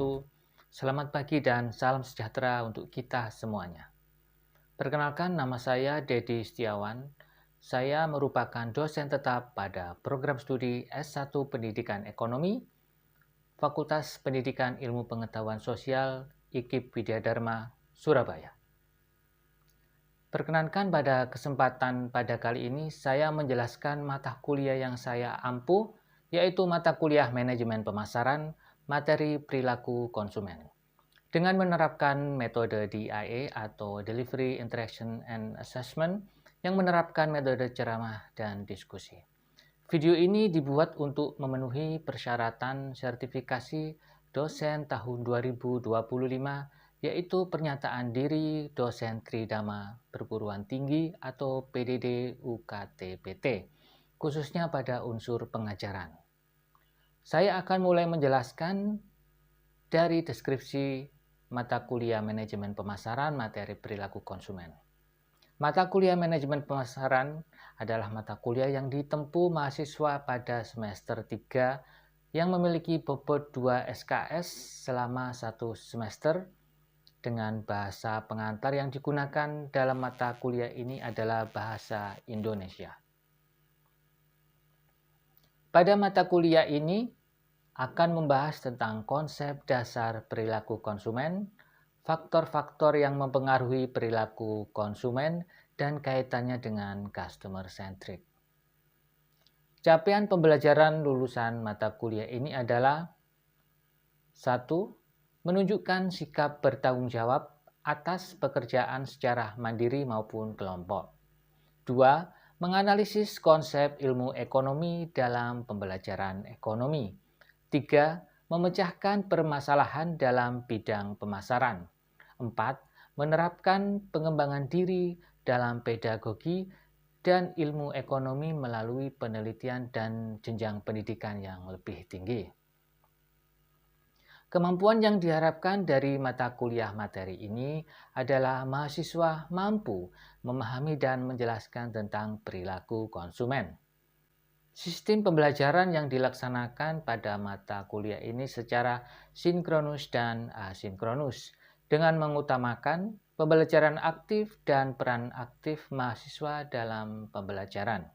wabarakatuh. Selamat pagi dan salam sejahtera untuk kita semuanya. Perkenalkan, nama saya Dedi Setiawan. Saya merupakan dosen tetap pada program studi S1 Pendidikan Ekonomi, Fakultas Pendidikan Ilmu Pengetahuan Sosial, IKIP Widya Dharma, Surabaya. Perkenankan pada kesempatan pada kali ini saya menjelaskan mata kuliah yang saya ampuh, yaitu mata kuliah Manajemen Pemasaran, materi perilaku konsumen. Dengan menerapkan metode DIA atau Delivery Interaction and Assessment yang menerapkan metode ceramah dan diskusi. Video ini dibuat untuk memenuhi persyaratan sertifikasi dosen tahun 2025, yaitu pernyataan diri dosen Tridama Perguruan Tinggi atau PDD UKT-PT, khususnya pada unsur pengajaran. Saya akan mulai menjelaskan dari deskripsi mata kuliah Manajemen Pemasaran, materi perilaku konsumen. Mata kuliah Manajemen Pemasaran adalah mata kuliah yang ditempuh mahasiswa pada semester 3 yang memiliki bobot 2 SKS selama 1 semester dengan bahasa pengantar yang digunakan dalam mata kuliah ini adalah bahasa Indonesia. Pada mata kuliah ini akan membahas tentang konsep dasar perilaku konsumen, faktor-faktor yang mempengaruhi perilaku konsumen, dan kaitannya dengan customer centric. Capaian pembelajaran lulusan mata kuliah ini adalah 1. Menunjukkan sikap bertanggung jawab atas pekerjaan secara mandiri maupun kelompok. 2. Menganalisis konsep ilmu ekonomi dalam pembelajaran ekonomi. 3. Memecahkan permasalahan dalam bidang pemasaran. 4. Menerapkan pengembangan diri dalam pedagogi dan ilmu ekonomi melalui penelitian dan jenjang pendidikan yang lebih tinggi. Kemampuan yang diharapkan dari mata kuliah materi ini adalah mahasiswa mampu memahami dan menjelaskan tentang perilaku konsumen. Sistem pembelajaran yang dilaksanakan pada mata kuliah ini secara sinkronus dan asinkronus dengan mengutamakan pembelajaran aktif dan peran aktif mahasiswa dalam pembelajaran.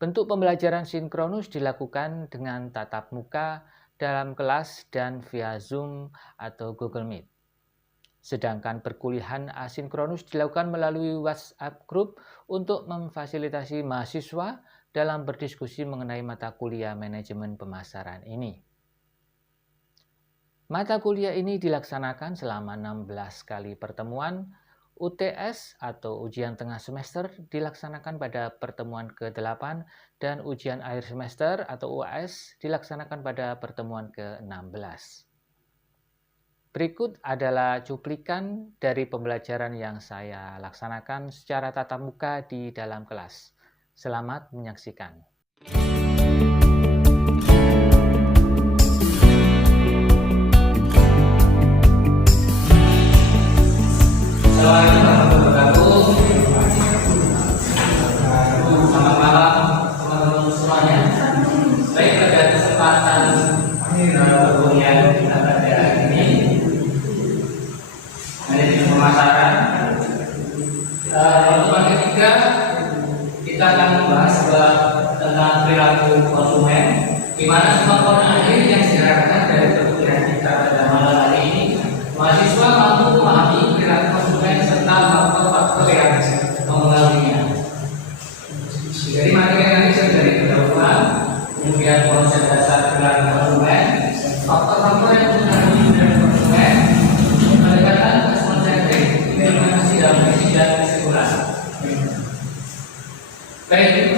Bentuk pembelajaran sinkronus dilakukan dengan tatap muka dalam kelas dan via Zoom atau Google Meet. Sedangkan perkuliahan asinkronus dilakukan melalui WhatsApp Group untuk memfasilitasi mahasiswa dalam berdiskusi mengenai mata kuliah Manajemen Pemasaran ini. Mata kuliah ini dilaksanakan selama 16 kali pertemuan. UTS atau ujian tengah semester dilaksanakan pada pertemuan ke-8 dan ujian akhir semester atau UAS dilaksanakan pada pertemuan ke-16. Berikut adalah cuplikan dari pembelajaran yang saya laksanakan secara tatap muka di dalam kelas. Selamat menyaksikan. Assalamualaikum warahmatullahi wabarakatuh. Selamat malam teman-teman semuanya. Baik, pada kesempatan kuliah kita pada hari ini Manajemen Pemasaran, pertemuan ketiga kita akan membahas tentang perilaku konsumen, di mana komponen akhir yang diharapkan dari perkuliahan kita pada malam hari ini mahasiswa mampu memahami perilaku konsumen serta faktor-faktor yang mempengaruhinya. Dari materi yang nanti dari pendahuluan, kemudian konsep dasar perilaku konsumen, faktor-faktor yang mempengaruhi perilaku konsumen, pendekatan customer centric, implementasi dalam visi dan kesimpulan. Baik,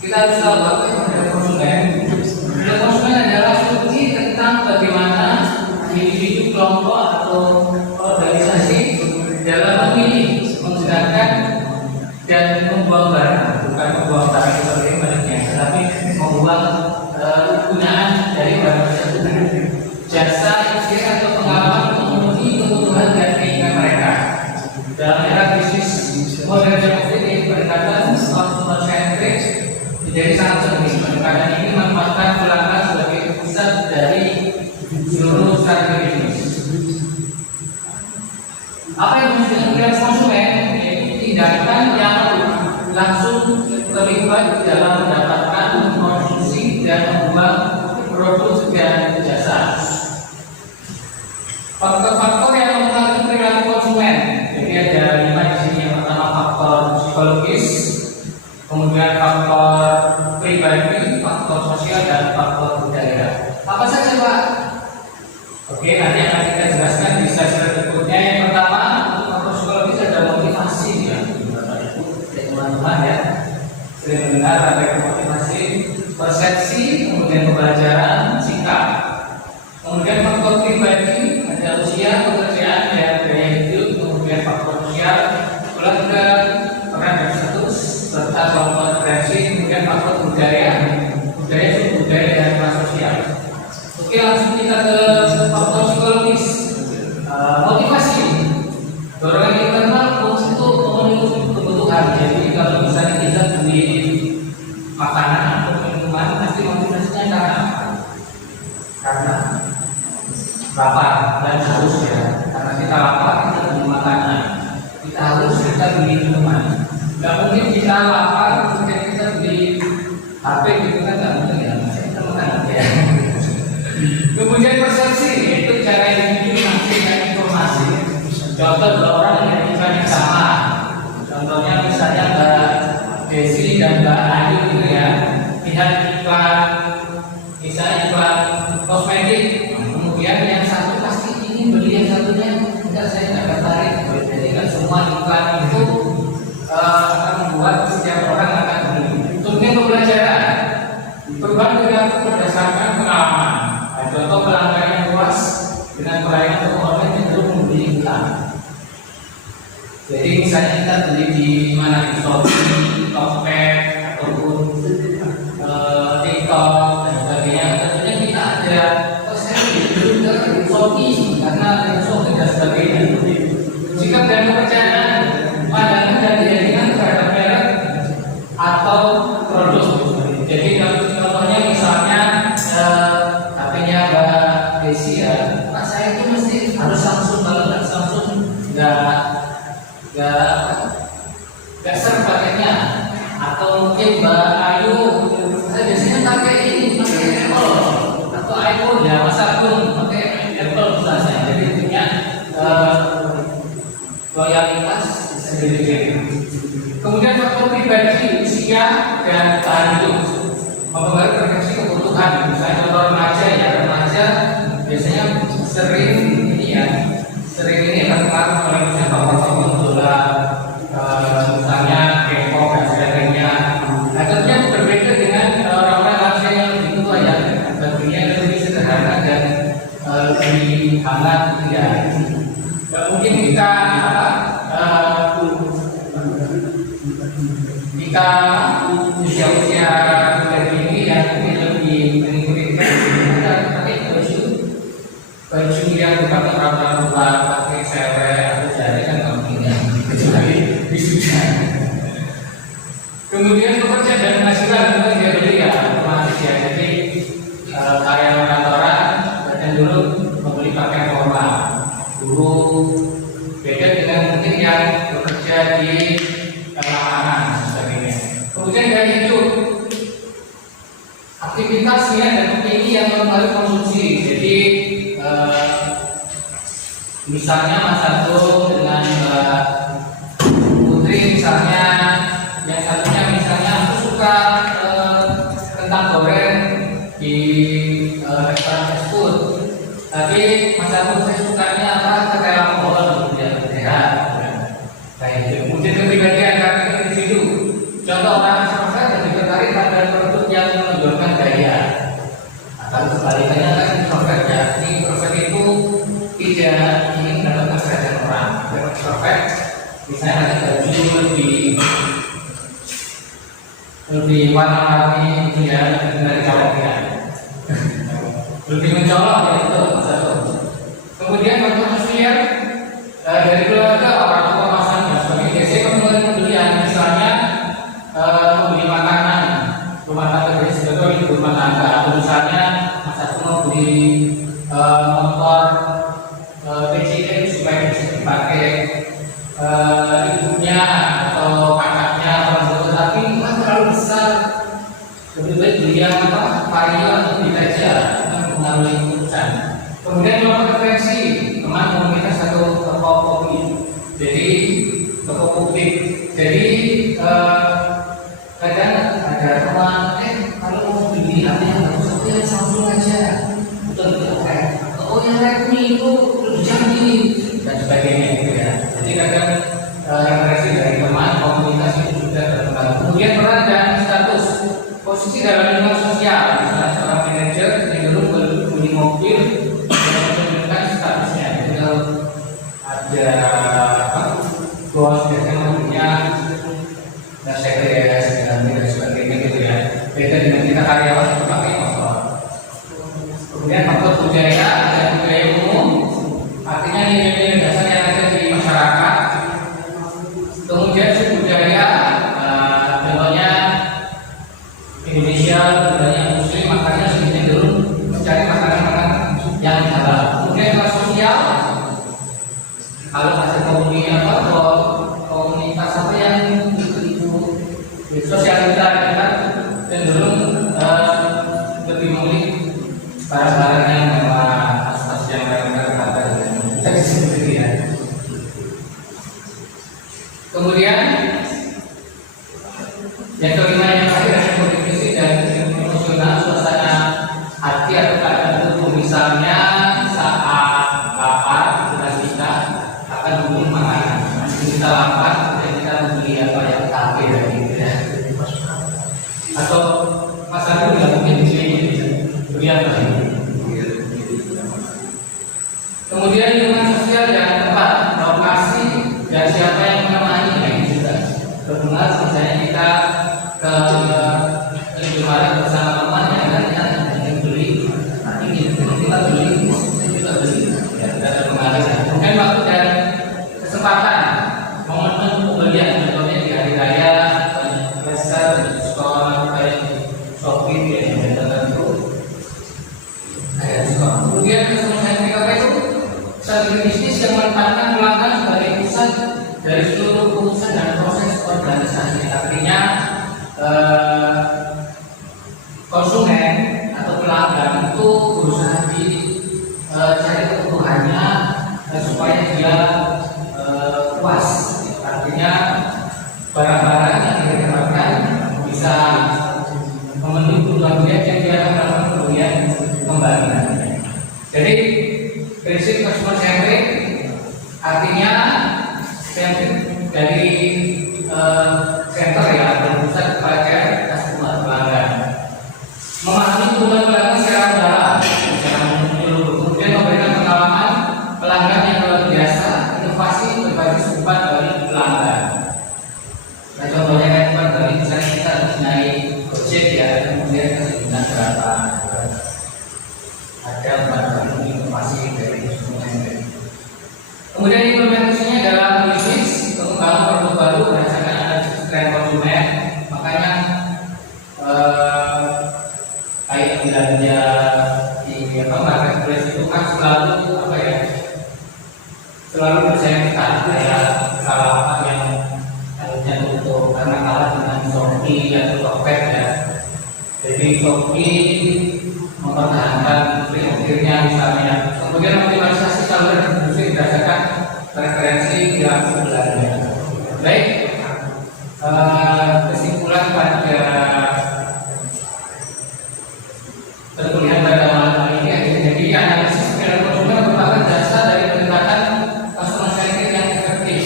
kita harus tahu bahwa perilaku konsumen adalah kunci tentang bagaimana individu, kelompok atau organisasi dalam memilih, menggunakan dan membuang barang, bukan membuang barang seperti baliknya, tetapi membuang penggunaan dari barang tersebut. Jasa, istri atau pengalaman untuk memenuhi kebutuhan dan keinginan mereka. Dalam era bisnis modern seperti ini, pendekatan consumer centric menjadi sangat penting. Pendekatan ini memanfaatkan pelanggan sebagai pusat dari Apa yang dimaksud dengan perilaku konsumen? Yaitu tindakan yang langsung terlibat dalam mendapatkan, mengkonsumsi dan membuat produk dan jasa. Faktor-faktor yang mempengaruhi perilaku konsumen. Jadi ada 5 di sini. Yang pertama faktor psikologis, kemudian faktor pribadi, faktor sosial, dan faktor budaya. Apa saja, Pak? Oke, nanti akan kita jelaskan di slide berikutnya. Yang pertama, untuk faktor psikologis ada motivasi ya, Bapak Ibu, teman-teman ya. Sering mendengar ada motivasi, persepsi, kemudian pembelajaran, sikap. Kemudian faktor pribadi ada usia, pekerjaan, dan gaya hidup. Kemudian faktor sosial, keluarga, peran dan status, serta kelompok referensi. Kemudian faktor budaya, budaya dan kelas sosial. Oke, langsung kita ke faktor psikologis. Motivasi, dorongan internal untuk memenuhi kebutuhan. Jadi kalau misalnya kita beli makanan atau minuman, pasti motivasinya karena apa? Karena lapar dan haus ya. Karena kita lapar, kita beli makanan. Kita haus, kita beli minuman. Gak mungkin kita lapar, kemudian kita beli HP gitu kan, gak mungkin ya. Kita makan aja. Kemudian persepsi, itu cara individu menyampaikan informasi. Contoh dua orang yang iklan yang sama. Contohnya misalnya Mbak Desi dan Mbak Ayu gitu ya. Lihat iklan, misalnya iklan kosmetik. Kemudian yang satu pasti ingin beli, yang satunya enggak, saya nggak tertarik. Jadi kan semua iklan itu akan membuat setiap orang akan beli. Kemudian pembelajaran, perubahan perilaku berdasarkan pengalaman. Contoh pelanggan yang luas dengan pelayanan toko online cenderung membeli iklan. Jadi misalnya kita beli di mana, di Shopee, Tokped, ataupun TikTok dan sebagainya. Tentunya kita ada, saya beli dulu di Shopee karena ada Shopee dan sebagainya. Sikap dan kepercayaan, pandangan dan keyakinan terhadap merek atau produk. Jadi contohnya misalnya Desi ya, Pak, saya itu mesti harus Samsung, kalau nggak Samsung nggak serp pakainya. Atau mungkin Mbak Ayu, saya biasanya pakai ini, pakai Apple atau iPhone ya, Mas Agung pakai Apple misalnya. Jadi punya loyalitas sendiri. Kemudian faktor pribadi, usia dan tahan hidup mempengaruhi preferensi kebutuhan. Misalnya contoh remaja ya, remaja biasanya sering terpengaruh oleh misalnya faktor muncullah misalnya K-pop dan sebagainya. Nah, tentunya berbeda dengan orang-orang lansia yang lebih tua ya, tentunya lebih sederhana dan lebih hangat gitu ya. Mungkin kita usia begini yang mungkin lebih mengikuti kita pakai baju yang dipakai orang tua, pakai cewek atau jari kan nggak mungkin ya, kecuali wisuda. Kemudian pekerjaan dan penghasilan itu dia beli ya otomatis ya. Jadi karyawan kantoran cenderung membeli pakaian formal, guru beda dengan mungkin yang bekerja di lapangan dan sebagainya. Kemudian gaya hidup, aktivitasnya dan opini yang mempengaruhi konsumsi. Jadi misalnya Mas Agung dengan Mbak Putri misalnya, yang satunya misalnya aku suka kentang goreng di restoran fast food, tapi Mas Agung saya sukanya apa, ketela pohon gitu ya, sehat kayak gitu. Kemudian kepribadian kami individu, contoh orang ekstrovert lebih tertarik pada produk yang menunjukkan gaya. Kalau kebalikannya kan introvert ya, introvert itu tidak ingin mendapatkan perhatian orang. Introvert misalnya ada baju lebih warna-warni gitu ya, dari kalian lebih mencolok ya, itu satu. Kemudian faktor sosial dari keluarga, orang tua, pasangan dan sebagainya. Biasanya kemudian pembelian misalnya membeli makanan rumah tangga dari sebagai ibu rumah tangga, atau misalnya Mas Agung mau beli motor PCX supaya bisa dipakai yang vario atau belajar akan mempengaruhi keputusan. Kemudian nomor preferensi teman komunitas atau tokoh publik. Jadi tokoh publik. Jadi kadang ada teman kalau mau beli HP yang bagus aku yang Samsung aja, betul kayak oh yang Redmi itu lebih canggih dan sebagainya gitu ya. Jadi kadang referensi dari teman komunitas itu juga berkembang. Kemudian peran dan status posisi dalam lingkungan sosial, misalnya seorang manajer cenderung berbudi mobil dan menunjukkan statusnya. Jadi kalau ada bos biasanya punya Mercedes dan sebagainya gitu ya. Beda dengan kita karyawan itu pakai motor. Kemudian faktor budaya dan budaya umum, artinya nilai-nilai dasar yang ada di masyarakat. Kemudian suku budaya, contohnya Indonesia budaya Muslim, makanya lebih cenderung mencari makanan-makanan yang halal. Kemudian kelas sosial, kalau ada komunitas apa yang sosial kita cenderung lebih memilih barang-barang yang memang atas yang mereka katakan seperti ya. Kemudian yang kelima yang terakhir adalah kondisi dan emosional, suasana hati atau keadaan tubuh, misalnya saat lapar kita akan membeli makanan. Kita lapar dan kita membeli apa yang kafe gitu ya. Atau pasar itu tidak mungkin beli apa ini. Kemudian lingkungan sosial dan tempat lokasi dan siapa yang menemani, ini juga berpengaruh. Misalnya kita ke Indomaret bersama teman yang kan ingin beli, kita beli ya, tidak terpengaruh. Kemudian waktu dan kesempatan, momen pembelian, contohnya di hari raya, besar, sekolah kayak shopping yang tertentu ada diskon. Kemudian kesemuanya PKP itu strategi bisnis yang menempatkan pelanggan sebagai pusat dari seluruh keputusan dan proses organisasi. Artinya konsumen atau pelanggan itu berusaha cari kebutuhannya supaya dia puas. Artinya barang-barang yang didapatkan bisa memenuhi kebutuhan dia dan dia akan melakukan pembelian kembali. Jadi prinsip customer centric artinya dari center ya, berpusat kepada customer pelanggan. Memahami kebutuhan pelanggan secara mendalam, secara menyeluruh. Kemudian memberikan pengalaman pelanggan yang luar biasa, inovasi berbagai sumber dari pelanggan. Nah, contohnya kan dari misalnya kita harus naik Gojek ya, kemudian kasih bintang berapa? Ada 4 inovasi dari konsumen. Kemudian implementasinya dalam bisnis, pengembangan produk baru berdasarkan analisis tren konsumen. Makanya kayak belanja di marketplace itu kan selalu selalu bersaing ketat, kayak salah apa yang harusnya tutup karena kalah dengan Shopee atau Tokped ya. Jadi Shopee mempertahankan free ongkirnya misalnya. Kemudian optimalisasi saluran distribusi berdasarkan preferensi yang sebenarnya. Baik, kesimpulan pada perkuliahan pada malam ini. Jadi analisis perilaku konsumen merupakan dasar dari pendekatan customer centric yang efektif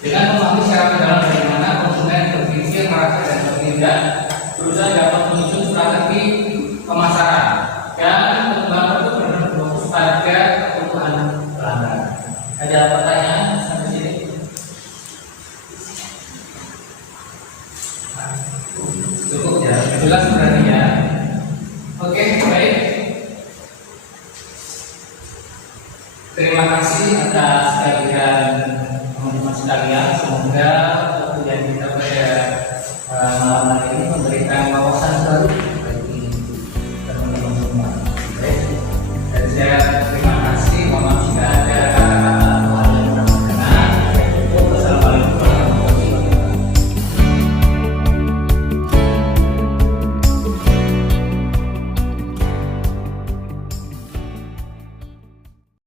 dengan memahami secara mendalam bagaimana konsumen berpikir, merasa dan bertindak, berusaha dapat menyusun strategi pemasaran dan pengembangan produk berfokus pada kebutuhan pelanggan. Ada pertanyaan sampai sini? Cukup ya, jelas berarti ya. Oke, baik. Terima kasih atas kehadiran teman-teman sekalian. Semoga